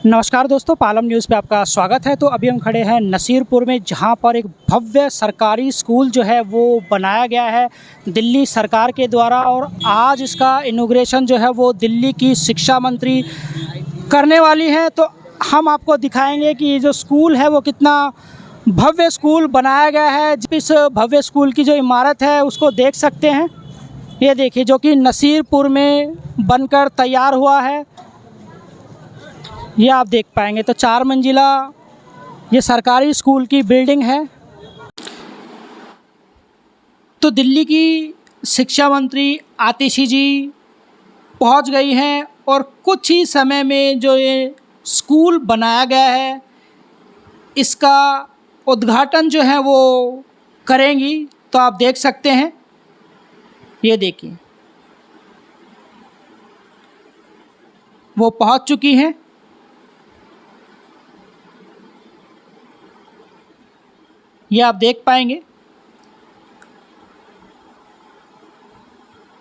नमस्कार दोस्तों, पालम न्यूज़ पे आपका स्वागत है। तो अभी हम खड़े हैं नसीरपुर में, जहां पर एक भव्य सरकारी स्कूल जो है वो बनाया गया है दिल्ली सरकार के द्वारा। और आज इसका इनॉग्रेशन जो है वो दिल्ली की शिक्षा मंत्री करने वाली है। तो हम आपको दिखाएंगे कि ये जो स्कूल है वो कितना भव्य स्कूल बनाया गया है। इस भव्य स्कूल की जो इमारत है उसको देख सकते हैं, ये देखिए, जो कि नसीरपुर में बनकर तैयार हुआ है। ये आप देख पाएंगे। तो 4 मंजिला ये सरकारी स्कूल की बिल्डिंग है। तो दिल्ली की शिक्षा मंत्री आतिशी जी पहुंच गई हैं और कुछ ही समय में जो ये स्कूल बनाया गया है इसका उद्घाटन जो है वो करेंगी। तो आप देख सकते हैं, ये देखिए, वो पहुंच चुकी हैं। ये आप देख पाएंगे।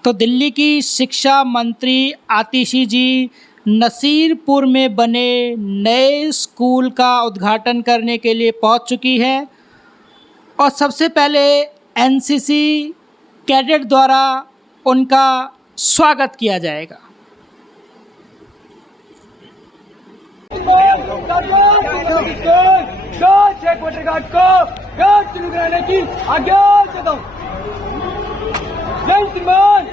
तो दिल्ली की शिक्षा मंत्री आतिशी जी नसीरपुर में बने नए स्कूल का उद्घाटन करने के लिए पहुंच चुकी है। और सबसे पहले एनसीसी कैडेट द्वारा उनका स्वागत किया जाएगा। गार्ड शुरू कराने की आज्ञा देता हूं। जय श्रीमान।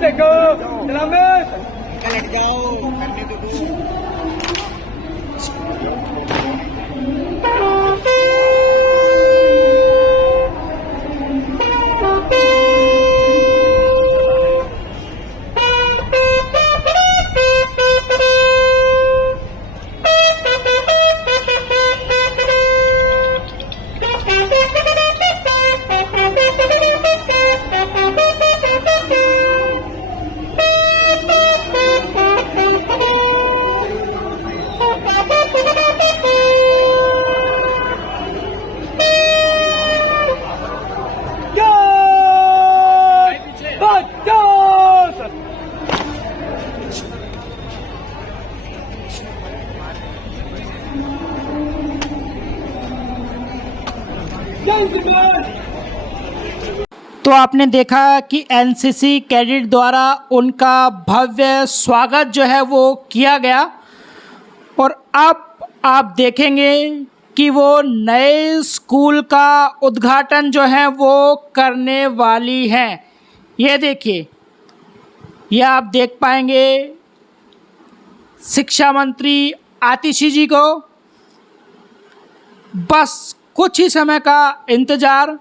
देखो करने दो। तो आपने देखा कि एनसीसी कैडेट द्वारा उनका भव्य स्वागत जो है वो किया गया। और अब आप देखेंगे कि वो नए स्कूल का उद्घाटन जो है वो करने वाली हैं। ये देखिए, ये आप देख पाएंगे शिक्षा मंत्री आतिशी जी को। बस कुछ ही समय का इंतज़ार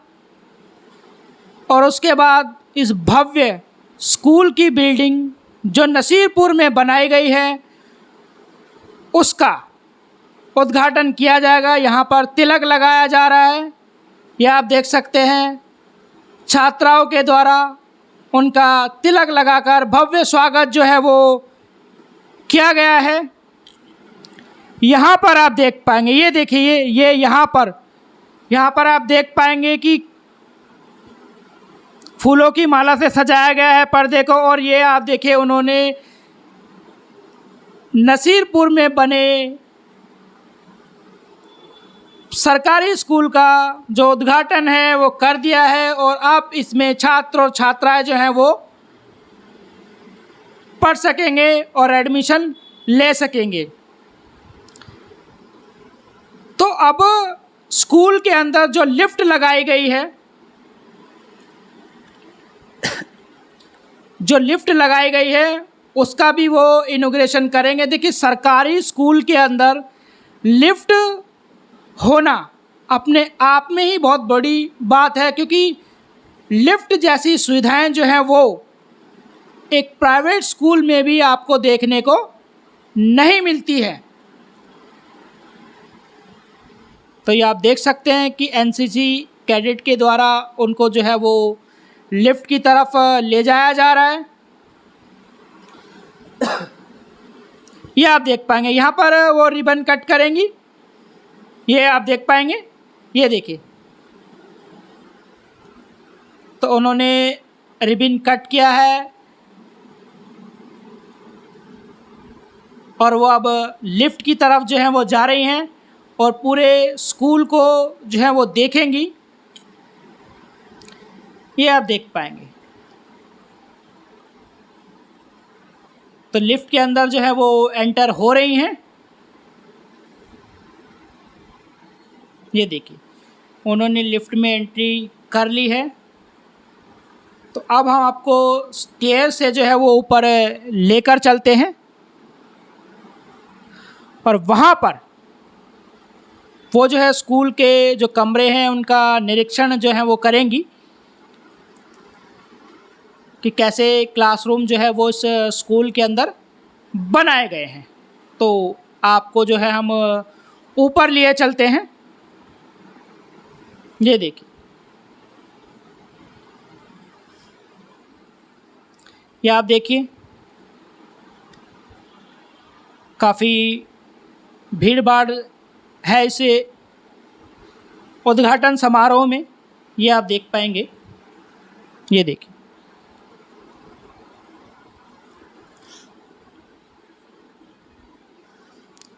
और उसके बाद इस भव्य स्कूल की बिल्डिंग जो नसीरपुर में बनाई गई है उसका उद्घाटन किया जाएगा। यहाँ पर तिलक लगाया जा रहा है, यह आप देख सकते हैं। छात्राओं के द्वारा उनका तिलक लगाकर भव्य स्वागत जो है वो किया गया है। यहाँ पर आप देख पाएंगे, ये देखिए, ये यहाँ पर आप देख पाएंगे कि फूलों की माला से सजाया गया है पर्दे को। और ये आप देखिए, उन्होंने नसीरपुर में बने सरकारी स्कूल का जो उद्घाटन है वो कर दिया है। और अब इसमें छात्र और छात्राएं जो हैं वो पढ़ सकेंगे और एडमिशन ले सकेंगे। तो अब स्कूल के अंदर जो लिफ्ट लगाई गई है, उसका भी वो इनॉग्रेशन करेंगे। देखिए, सरकारी स्कूल के अंदर लिफ्ट होना अपने आप में ही बहुत बड़ी बात है, क्योंकि लिफ्ट जैसी सुविधाएं जो हैं वो एक प्राइवेट स्कूल में भी आपको देखने को नहीं मिलती है। तो ये आप देख सकते हैं कि एनसीसी कैडेट के द्वारा उनको जो है वो लिफ्ट की तरफ ले जाया जा रहा है। ये आप देख पाएंगे, यहाँ पर वो रिबन कट करेंगी, ये आप देख पाएंगे। ये देखिए, तो उन्होंने रिबन कट किया है और वो अब लिफ्ट की तरफ जो है वो जा रही हैं और पूरे स्कूल को जो है वो देखेंगी। ये आप देख पाएंगे। तो लिफ्ट के अंदर जो है वो एंटर हो रही हैं। ये देखिए, उन्होंने लिफ्ट में एंट्री कर ली है। तो अब हम आपको स्टेयर से जो है वो ऊपर लेकर चलते हैं और वहाँ पर वो जो है स्कूल के जो कमरे हैं उनका निरीक्षण जो है वो करेंगी कि कैसे क्लासरूम जो है वो इस स्कूल के अंदर बनाए गए हैं। तो आपको जो है हम ऊपर लिए चलते हैं। ये देखिए, ये आप देखिए, काफ़ी भीड़ भाड़ है इस उद्घाटन समारोह में। ये आप देख पाएंगे। ये देखिए,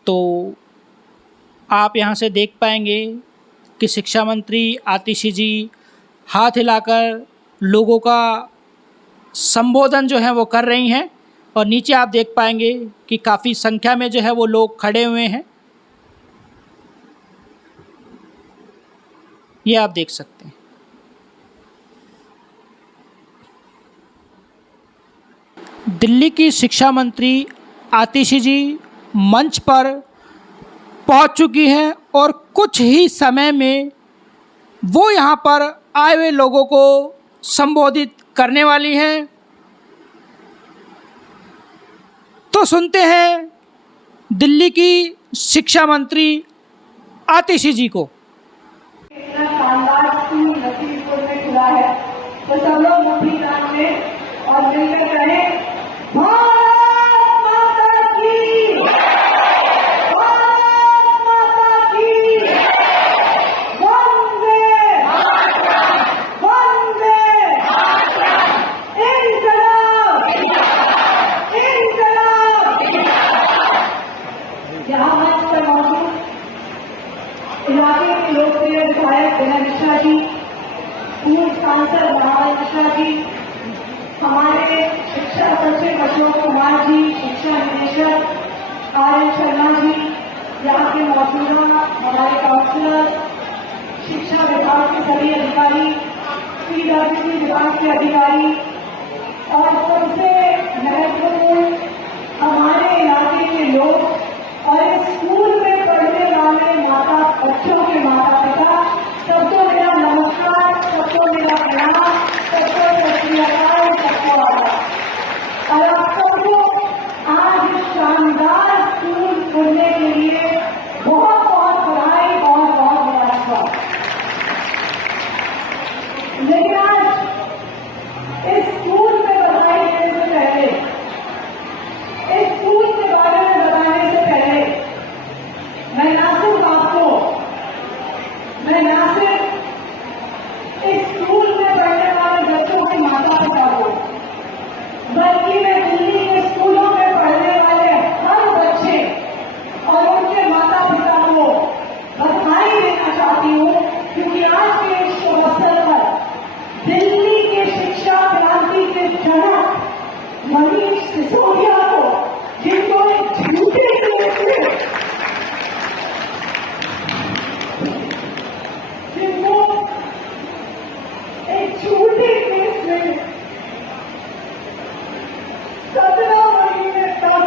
तो आप यहाँ से देख पाएंगे कि शिक्षा मंत्री आतिशी जी हाथ हिलाकर लोगों का संबोधन जो है वो कर रही हैं और नीचे आप देख पाएंगे कि काफ़ी संख्या में जो है वो लोग खड़े हुए हैं। ये आप देख सकते हैं। दिल्ली की शिक्षा मंत्री आतिशी जी मंच पर पहुंच चुकी हैं और कुछ ही समय में वो यहां पर आए हुए लोगों को संबोधित करने वाली हैं। तो सुनते हैं दिल्ली की शिक्षा मंत्री आतिशी जी को। इतना शानदार स्कूल नसीबपुर में खुला है, तो सब लोग मुट्ठी तान लें और मिलकर कहें भारत माता की, भारत माता की, वंदे वंदे इंकलाब इंकलाब। यहाँ मंच पर मौजूद इलाके के लोकप्रिय विधायक विनय मिश्रा जी, पूर्व सांसद महाराज मिश्रा जी, हमारे शिक्षा सचिव अशोक कुमार जी, शिक्षा निदेशक आर.एन. शर्मा जी, यहाँ के मौजूदा हमारे काउंसलर, शिक्षा विभाग के सभी अधिकारी, पीडब्ल्यूडी विभाग के अधिकारी और सबसे महत्वपूर्ण हमारे इलाके के लोग और इस स्कूल में पढ़ने वाले माता बच्चों के माता पिता, सबको मेरा नमस्कार, सबको मेरा प्रणाम, सबको सत श्री अकाल, सबको आदाब। और आप सबको आज इस शानदार स्कूल खुलने के लिए बहुत बहुत बधाई, बहुत बहुत मुबारकबाद। लेकिन आज इस स्कूल में बधाई देने से पहले, इस स्कूल के बारे में बताने से पहले मैं ना सिर्फ इस स्कूल में पढ़ने वाले बच्चों के माता पिता को, बल्कि मैं दिल्ली के स्कूलों में पढ़ने वाले हर बच्चे और उनके माता पिता को बधाई देना चाहती हूँ, क्योंकि आज के इस शुभ अवसर पर दिल्ली के शिक्षा क्रांति के जनक मनीष सिसोदिया को, जिनको झूठे केस में, जिनको एक झूठे केस में 17 महीने तक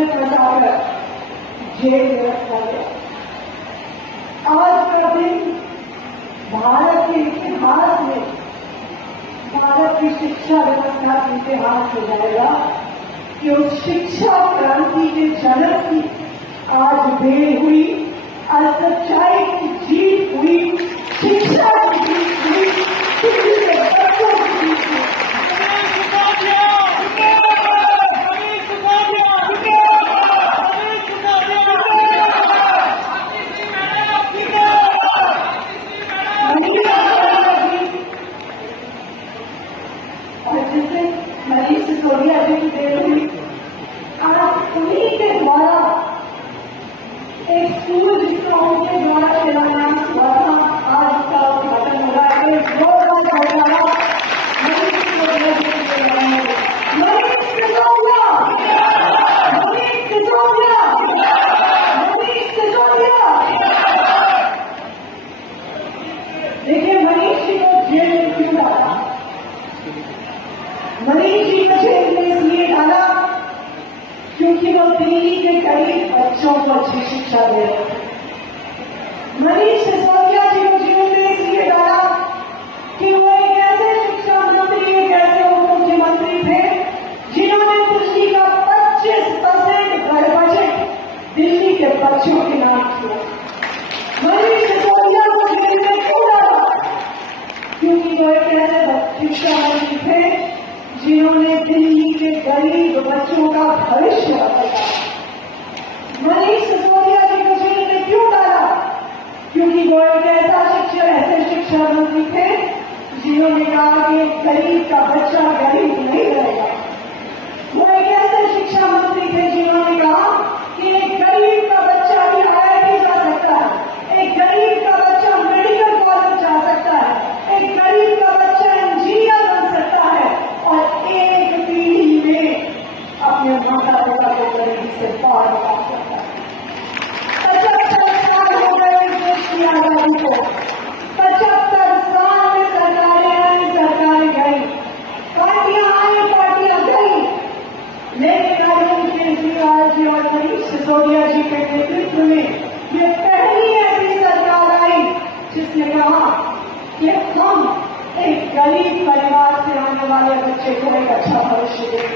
में फंसाकर जेल में रखा गया। आज का दिन भारत के इतिहास में, भारत की शिक्षा व्यवस्था का इतिहास हो जाएगा कि उस शिक्षा क्रांति के जनक की आज देर हुई, आज सच्चाई की जीत हुई, शिक्षा की जीत हुई, दिल्ली के बच्चों की जीत हुई। और जिससे मनीष सिसोदिया जी की देर हुई, आज उन्हीं के द्वारा एक स्कूल जिसका उनके द्वारा शिलान्यास हुआ था, आज उसका उद्घाटन हो रहा है। एक जोरदार तालियां मनीष सिसोदिया जी की देर हुई। मनीष सिसोदिया, मनीष सिसोदिया, मनीष सिसोदिया। देखिए, मनीष जी को जेल में क्यों डाला? मनीष जी को जेल में इसलिए डाला क्योंकि वो दिल्ली के गरीब बच्चों को अच्छी शिक्षा दे रहे थे। मनीष सिसोदिया जी को जेल में इसलिए डाला कि वो एक ऐसे शिक्षा मंत्री, एक ऐसे उप मुख्यमंत्री थे जिन्होंने दिल्ली का 25% बजट दिल्ली के बच्चों के नाम किया। मनीष सिसोदिया को जेल में क्यों डाला? क्योंकि वो एक ऐसे शिक्षा मंत्री थे जिन्होंने दिल्ली के गरीब बच्चों का भविष्य बदला। मनीष सिसोदिया जी को जेल में क्यों डाला? क्योंकि वो एक ऐसे शिक्षा मंत्री थे जिन्होंने कहा कि गरीब का बच्चा गरीब नहीं रहेगा। वो एक ऐसे शिक्षा मंत्री थे जिन्होंने कहा कि एक गरीब का बच्चा भी IIT जा सकता है, एक गरीब का बच्चा मेडिकल कॉलेज जा सकता है, एक गरीब का बच्चा इंजीनियर बन सकता है और एक पीढ़ी में अपने माता पिता को गरीबी से पार लगा सकता है। 75 साल हो गए इस देश की आजादी को, 75 साल में सरकारें आई, सरकारें गई, पार्टियां आई, पार्टियां गई, लेकिन अरविंद केजरीवाल जी और मनीष सिसोदिया जी के नेतृत्व में ये पहली ऐसी सरकार आई जिसने कहा कि हम एक गरीब परिवार से आने वाले बच्चे को एक अच्छा भविष्य दें।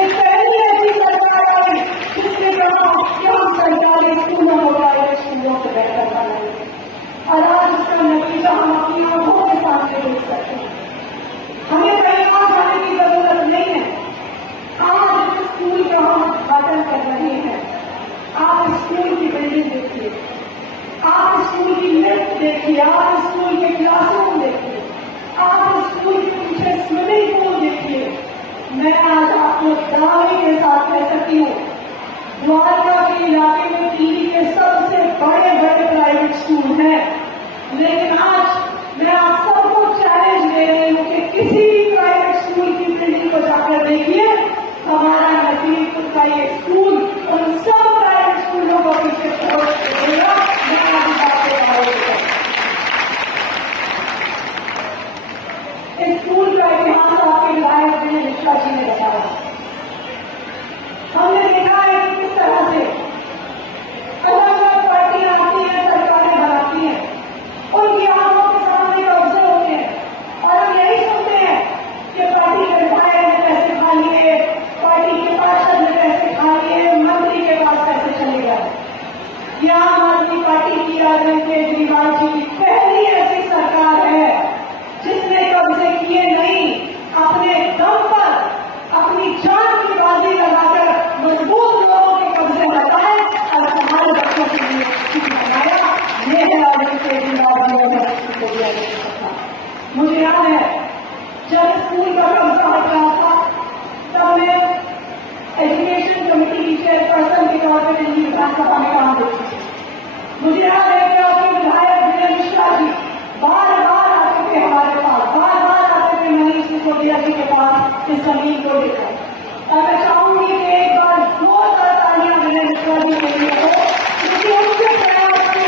एक पहली ऐसी सरकार आई जिसने कहा कि हम सरकारी स्कूलों को प्राइवेट स्कूलों से बेहतर बनाएंगे। और आज उसका नतीजा हम अपनी आंखों के सामने देख सकते हैं। हमें कहीं और जाने की जरूरत नहीं है। आज जिस स्कूल का हम उद्घाटन कर रहे हैं, आप स्कूल की बिल्डिंग देखिए, आप स्कूल की लिफ्ट देखिए, आप स्कूल के क्लासरूम देखिए, आप स्कूल के पीछे स्विमिंग पूल देखिए। मैं आज आपको दावे के साथ कह सकती हूँ, द्वारका के इलाके में दिल्ली के सबसे बड़े बड़े प्राइवेट स्कूल हैं, लेकिन आज मैं आप सबको चैलेंज दे रही हूँ कि किसी भी प्राइवेट स्कूल की बिल्डिंग को जाकर देखिए, हमारा नसीबपुर का ये स्कूल उन सब प्राइवेट स्कूलों को पीछे छोड़ देगा। मैं आज आपको दावे देता हूँ। इस स्कूल का इतिहास आपके विधायक विनय मिश्रा जी ने बताया। हमने देखा है कि किस तरह से अलग अलग पार्टियां आती हैं, सरकारें बनाती हैं, उनकी आंखों के सामने कब्जे होते हैं और हम यही सुनते हैं कि पार्टी के विधायक ने पैसे खा लिए, पार्टी के पार्षद ने पैसे खा लिए, मंत्री के पास पैसे चले गए। यह आम आदमी पार्टी की अरविंद केजरीवाल जी की पहली ऐसी सरकार है जिसने कब्जे किए नहीं, अपने दम पर अपनी जान की बाजी लगाकर मजबूत लोगों के कब्जे हटाए और हमारे बच्चों के लिए कुछ बनाया। ये है अरविंद केजरीवाल जी और मनीष सिसोदिया जी की सरकार। मुझे याद है जब स्कूल का कब्जा हट रहा था, तब मैं एजुकेशन कमेटी की चेयरपर्सन के तौर पर दिल्ली विधानसभा में काम करती थी। मुझे याद है कि आपके विधायक विनय मिश्रा जी बार बार आते थे हमारे पास, बार बार आते थे मनीष सिसोदिया जी के पास इस जमीन को लेकर। और मैं चाहूंगी कि एक बार जोरदार तालियां विनय मिश्रा जी के लिए हो, क्योंकि उनके प्रयास से,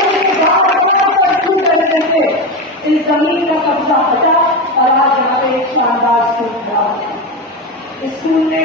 उनके बार बार शुरू करने से इस जमीन का कब्जा हटा और आज यहाँ पे एक शानदार स्कूल बना। इस स्कूल ने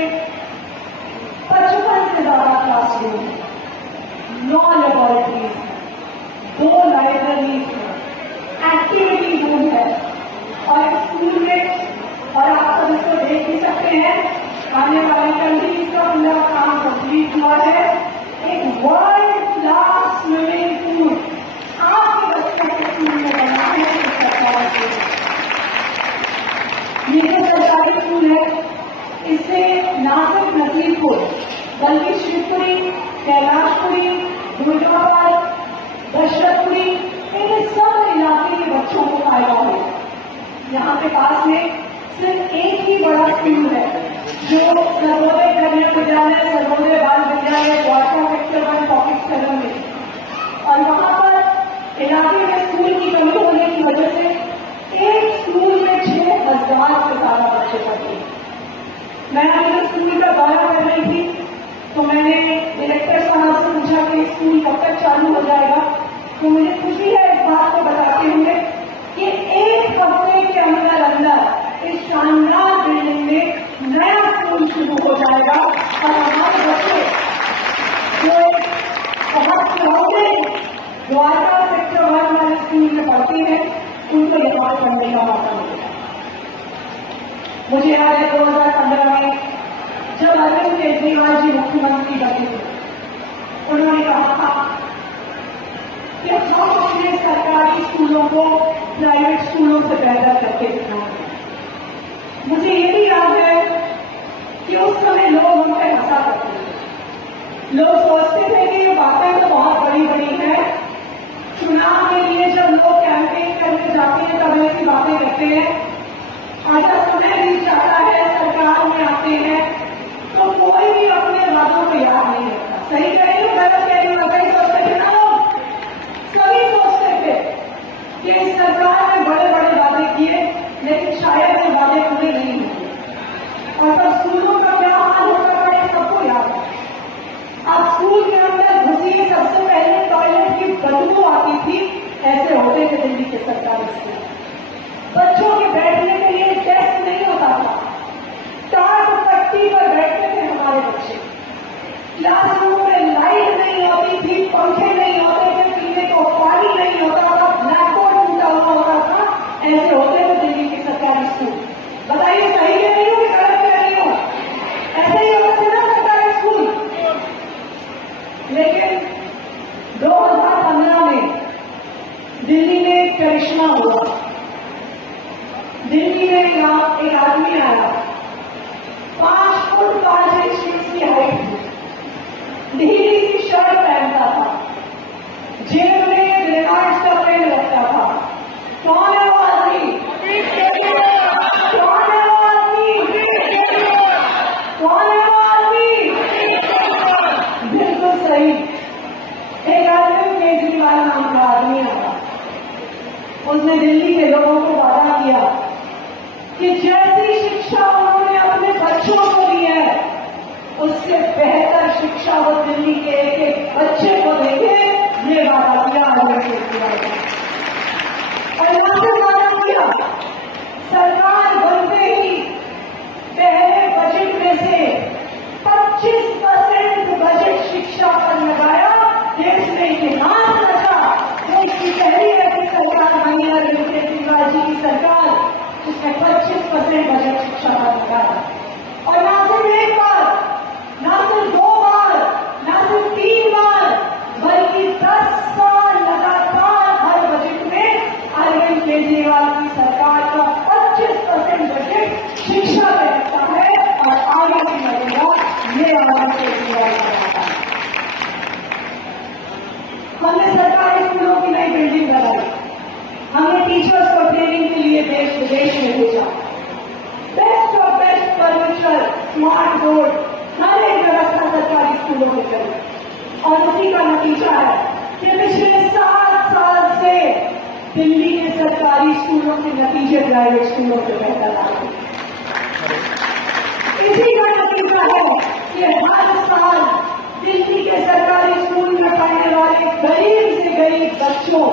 नसीबपुर, बल्कि शिवपुरी, कैलाशपुरी, दुर्गापुर, दशरथपुरी, इन सब इलाके के बच्चों को फायदा है। यहाँ के पास में सिर्फ एक ही बड़ा स्कूल है जो सर्वोदय कन्या विद्यालय, सर्वोदय बाल विद्यालय, द्वारका सेक्टर 1 पॉकेट 7 में, और वहाँ पर इलाके में स्कूल की कमी होने की वजह से एक स्कूल में 6,000 से ज्यादा बच्चे पढ़ते हैं। मैं अभी स्कूल का दौरा कर रही थी तो मैंने डायरेक्टर साहब से पूछा कि स्कूल कब तक चालू हो जाएगा, तो मुझे खुशी है इस बात को बताते हुए कि 1 हफ्ते के अंदर अंदर इस शानदार बिल्डिंग में नया स्कूल शुरू हो जाएगा और हमारे बच्चे जो बहुत पुराने द्वारका सेक्टर 1 वाले स्कूल में पढ़ते हैं उनको यहाँ पढ़ने का मौका मिलेगा। मुझे याद है 2015 में जब अरविंद केजरीवाल जी मुख्यमंत्री बने थे, उन्होंने कहा था कि हम अपने सरकारी स्कूलों को प्राइवेट स्कूलों से बेहतर करके दिखाएंगे। मुझे ये भी याद है कि उस समय लोग हम पे हंसा करते थे। लोग सोचते थे कि ये बातें तो बहुत बड़ी बड़ी हैं, चुनाव के लिए जब लोग कैंपेन करने जाते हैं तब ऐसी बातें करते हैं, और जब समय भी जाता है, सरकार में आते हैं, तो कोई भी अपने वादों को याद नहीं रखता। सही कह रही हूँ, गलत कह रही हूँ? सही सोचते थे ना लोग, सभी सोचते थे कि इस सरकार ने बड़े बड़े वादे किए लेकिन शायद ये वादे पूरे नहीं हुए, और तब स्कूलों का क्या हाल होता था ये सबको याद है। आप स्कूल के अंदर घुसिए, सबसे पहले टॉयलेट की बदबू आती थी, ऐसे होते थे दिल्ली के सरकारी स्कूल। बच्चों के बैठने के लिए डेस्क नहीं होता था, टाट पट्टी पर बैठते थे हमारे बच्चे। क्लासरूम में लाइट नहीं होती थी, पंखे नहीं होते थे, पीने को पानी नहीं होता था, ब्लैक बोर्ड टूटा हुआ होता था, ऐसे होते थे दिल्ली के सरकारी स्कूल। बताइए सही कह रही हूँ कि गलत कह रही हूँ? ऐसे ही होते थे ना सरकारी स्कूल। लेकिन 2015 में दिल्ली में एक करिश्मा हुआ। दिल्ली में एक आदमी आया, 5 फुट 5 इंच की हाइट थी, ढीली सी शर्ट पहनता था, जेब में रिलायंस का पेन रखता था। कौन है वो आदमी? कौन है वो आदमी? कौन है वो आदमी? बिल्कुल सही, एक अरविंद केजरीवाल नाम का आदमी आया। उसने दिल्ली के लोगों को वादा किया कि जैसी शिक्षा उन्होंने अपने बच्चों को दी है उससे बेहतर शिक्षा वो दिल्ली के एक एक बच्चे को देंगे। ये वादा किया अरविंद केजरीवाल ने, और यहाँ से वादा किया सरकार बनते ही पहले बजट में से 25% बजट शिक्षा पर लगाया। देश में इतिहास रचा, देश की पहली ऐसी सरकार बनी अरविंद केजरीवाल जी की सरकार, उसने 25% बजट शिक्षा पर लगाया। और ना सिर्फ एक बार, ना सिर्फ 2 बार, ना सिर्फ 3 बार, बल्कि 10 साल लगातार हर बजट में अरविंद केजरीवाल की सरकार का 25% बजट शिक्षा पे लगता है, और आगे भी लगेगा। ये अरविंद केजरीवाल का वादा है। हमने सरकारी स्कूलों की नई बिल्डिंग बनाई, हमने टीचर्स को ट्रेनिंग के लिए देश विदेश में भेजा, best of best furniture, smart board, हर एक व्यवस्था सरकारी स्कूलों में करी, और उसी का नतीजा है कि पिछले 7 साल से दिल्ली के सरकारी स्कूलों के नतीजे प्राइवेट स्कूलों से बेहतर आ रहे हैं। इसी का नतीजा है कि हर साल दिल्ली के सरकारी स्कूल में पढ़ने वाले गरीब से गरीब बच्चों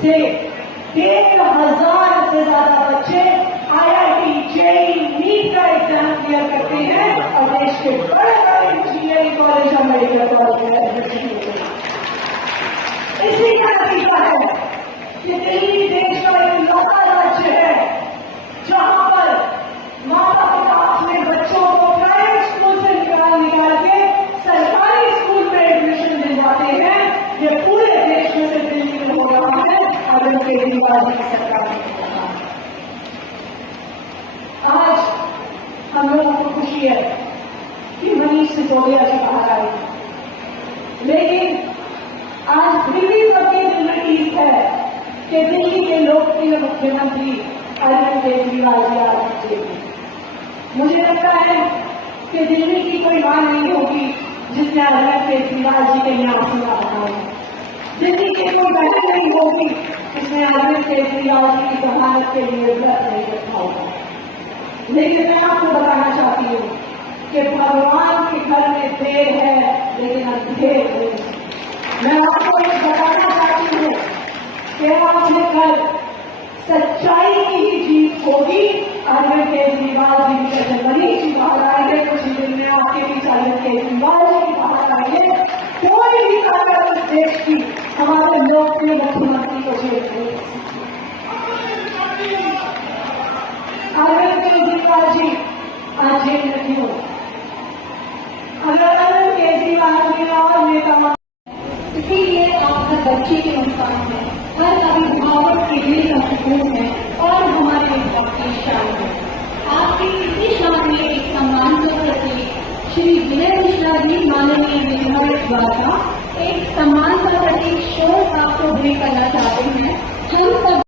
से 1,500 से ज्यादा बच्चे IIT, JEE, नीट का एग्जाम क्लियर करते हैं और देश के बड़े बड़े इंजीनियरिंग कॉलेज और मेडिकल कॉलेज में एडमिशन लेते हैं। इसी का नतीजा है कि दिल्ली देश का एक लौता राज्य है जहां पर माता पिता अपने बच्चों को प्राइवेट स्कूल से निकाल के सरकारी स्कूल में एडमिशन दिलवाते हैं। ये पूरे देश में से दिल्ली में हो रहा है, अरविंद केजरीवाल की सरकार ने कहा। आज हम लोगों को खुशी है कि मनीष सिसोदिया जी बाहर आए, लेकिन आज फिर भी सबके दिल में टीस है कि दिल्ली के लोकप्रिय मुख्यमंत्री अरविंद केजरीवाल जी आ रहे हैं। मुझे लगता है कि दिल्ली की कोई मां नहीं होगी जिसने अरविंद केजरीवाल जी के यहाँ आंसू ना बहाए। दिल्ली की कोई बहन नहीं होगी जिसने अरविंद केजरीवाल जी की जमानत के लिए व्रत नहीं रखा होगा। लेकिन मैं आपको बताना चाहती हूँ कि भगवान के घर में देर है लेकिन अंधेर नहीं। मैं आपको ये बताना चाहती हूँ कि आपने कल सच्चाई की ही जीत होगी। अरविंद केजरीवाल जी जैसे मनीष जी बाहर आएंगे, कुछ ही दिन में आपके बीच अरविंद केजरीवाल जी बाहर आएंगे। कोई भी ताकत इस देश की हमारे लोकप्रिय मुख्यमंत्री को झेल नहीं। अरविंद केजरीवाल जी आज जेल में क्यों? अगर अरविंद केजरीवाल जी और नेता इसीलिए आपका बच्चे के नुकसान है, हर अभिभावक के लिए का सुकून है और हमारे विभाग की शान है। आपकी इसी शान में एक सम्मान के प्रतीक श्री विनय मिश्रा जी माननीय विधायक द्वारा एक सम्मान का प्रतीक शोर